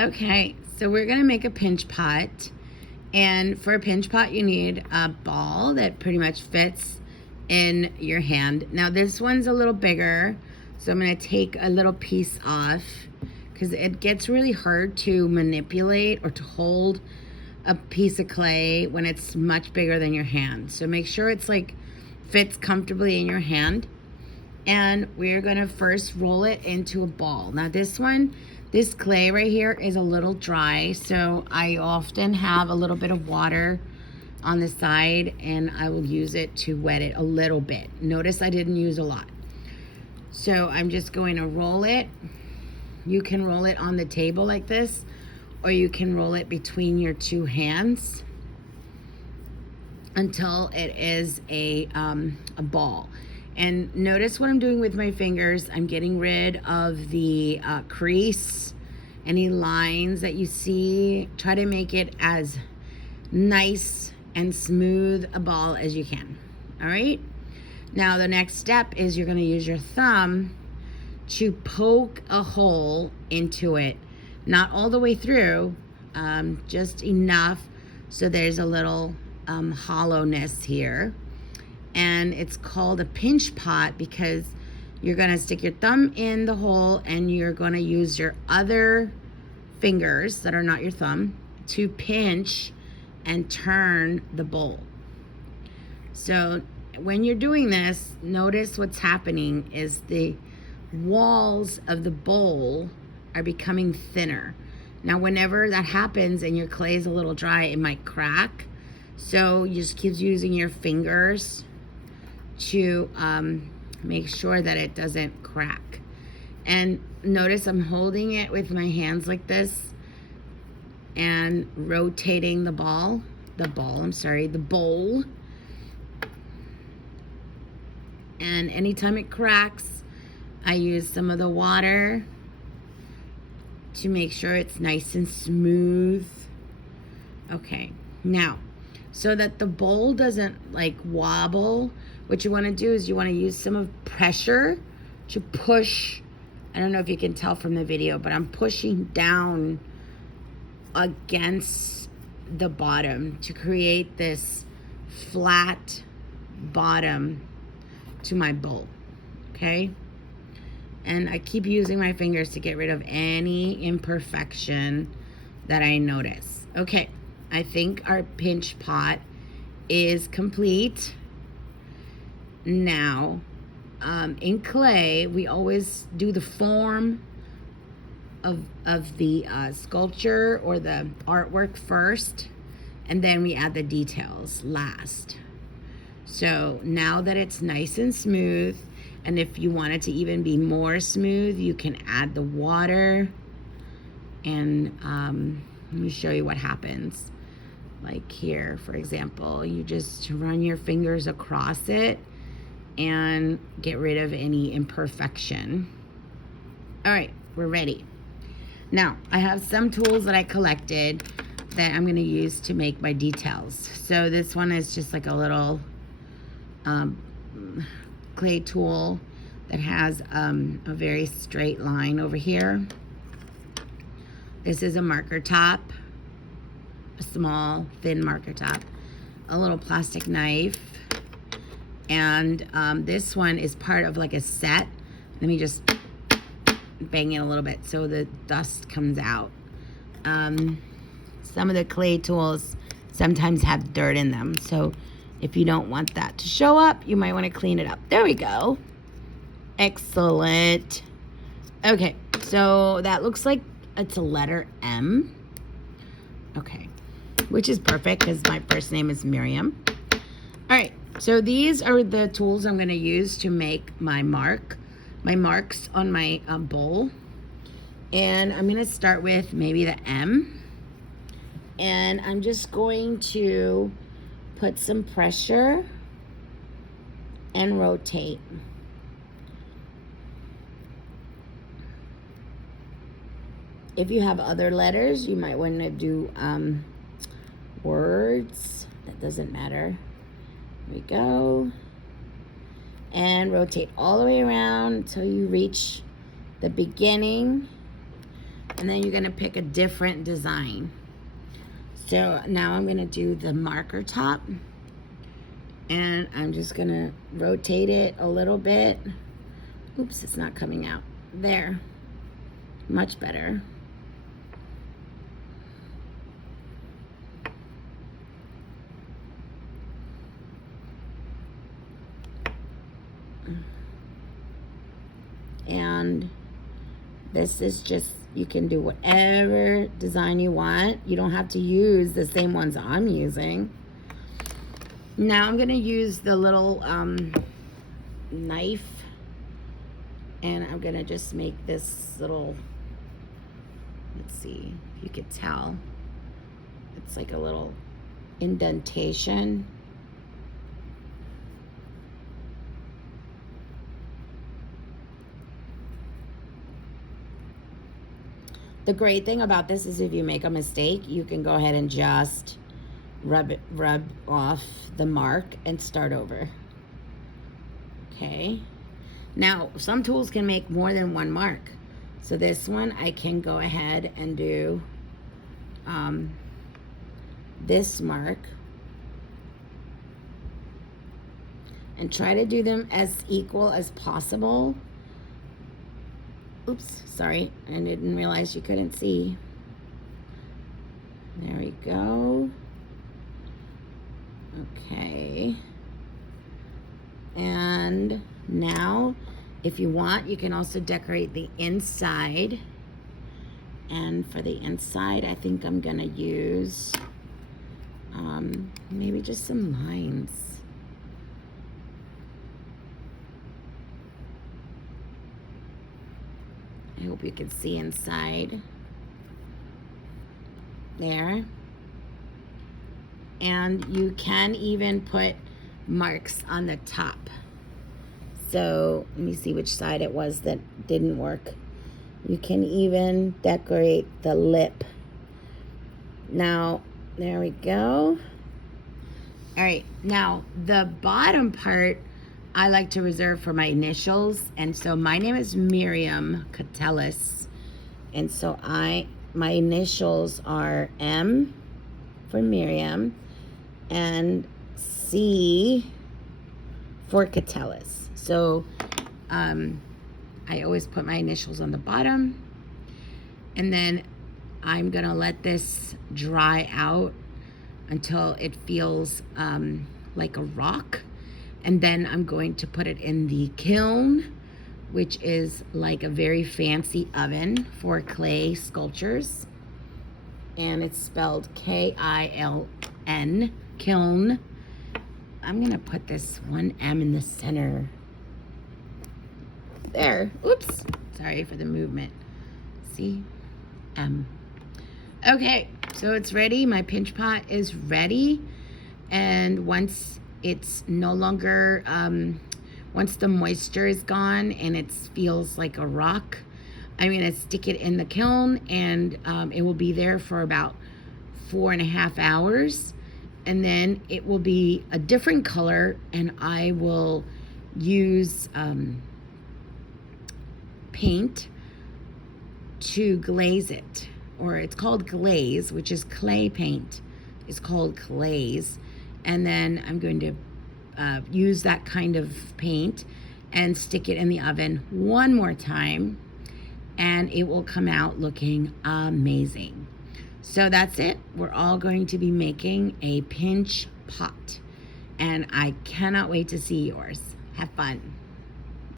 Okay, so we're gonna make a pinch pot. And for a pinch pot, you need a ball that pretty much fits in your hand. Now this one's a little bigger, so I'm gonna take a little piece off because it gets really hard to manipulate or to hold a piece of clay when it's much bigger than your hand. So make sure it's like fits comfortably in your hand. And we're gonna first roll it into a ball. Now this clay right here is a little dry, so I often have a little bit of water on the side and I will use it to wet it a little bit. Notice I didn't use a lot. So I'm just going to roll it. You can roll it on the table like this, or you can roll it between your two hands until it is a ball. And notice what I'm doing with my fingers. I'm getting rid of the crease, any lines that you see. Try to make it as nice and smooth a ball as you can. All right? Now the next step is you're gonna use your thumb to poke a hole into it. Not all the way through, just enough so there's a little hollowness here. And it's called a pinch pot because you're gonna stick your thumb in the hole and you're gonna use your other fingers that are not your thumb to pinch and turn the bowl. So when you're doing this, notice what's happening is the walls of the bowl are becoming thinner. Now whenever that happens and your clay is a little dry, it might crack. So you just keep using your fingers to make sure that it doesn't crack. And notice I'm holding it with my hands like this and rotating the bowl. And anytime it cracks, I use some of the water to make sure it's nice and smooth. Okay, now, so that the bowl doesn't like wobble, what you want to do is you want to use some of pressure to push. I don't know if you can tell from the video, but I'm pushing down against the bottom to create this flat bottom to my bowl. Okay? And I keep using my fingers to get rid of any imperfection that I notice. Okay, I think our pinch pot is complete. Now, in clay, we always do the form of the sculpture or the artwork first, and then we add the details last. So now that it's nice and smooth, and if you want it to even be more smooth, you can add the water. And let me show you what happens. Like here, for example, you just run your fingers across it and get rid of any imperfection. All right, we're ready. Now, I have some tools that I collected that I'm gonna use to make my details. So this one is just like a little clay tool that has a very straight line over here. This is a marker top, a small, thin marker top, a little plastic knife, and this one is part of like a set. Let me just bang it a little bit so the dust comes out. Some of the clay tools sometimes have dirt in them, so if you don't want that to show up, you might want to clean it up. There we go. Excellent. Okay, so that looks like it's a letter M. Okay, which is perfect because my first name is Miriam. All right, so these are the tools I'm gonna use to make my marks on my bowl. And I'm gonna start with maybe the M. And I'm just going to put some pressure and rotate. If you have other letters, you might want to do words. That doesn't matter. Here we go. And rotate all the way around until you reach the beginning. And then you're gonna pick a different design. So now I'm gonna do the marker top, and I'm just gonna rotate it a little bit. Oops, it's not coming out. There, much better. And this is just, you can do whatever design you want. You don't have to use the same ones I'm using. Now I'm gonna use the little knife, and I'm gonna just make this little, let's see if you could tell, it's like a little indentation. The great thing about this is if you make a mistake, you can go ahead and just rub off the mark and start over. Okay. Now, some tools can make more than one mark. So this one, I can go ahead and do this mark and try to do them as equal as possible. Oops, sorry, I didn't realize you couldn't see. There we go. Okay. And now, if you want, you can also decorate the inside. And for the inside, I think I'm gonna use maybe just some lines. I hope you can see inside. There. And you can even put marks on the top. So let me see which side it was that didn't work. You can even decorate the lip. Now, there we go. All right, now the bottom part I like to reserve for my initials. And so my name is Miriam Catellis. And so my initials are M for Miriam and C for Catellis. So I always put my initials on the bottom, and then I'm gonna let this dry out until it feels like a rock, and then I'm going to put it in the kiln, which is like a very fancy oven for clay sculptures, and it's spelled K-I-L-N, kiln. I'm gonna put this one M in the center. There, oops, sorry for the movement. See, M. Okay, so it's ready. My pinch pot is ready. And once it's no longer, once the moisture is gone and it feels like a rock, I'm gonna stick it in the kiln, and it will be there for about 4.5 hours. And then it will be a different color, and I will use paint to glaze it, or it's called glaze, which is clay paint. It's called glaze. And then I'm going to use that kind of paint and stick it in the oven one more time, and it will come out looking amazing. So that's it. We're all going to be making a pinch pot, and I cannot wait to see yours. Have fun.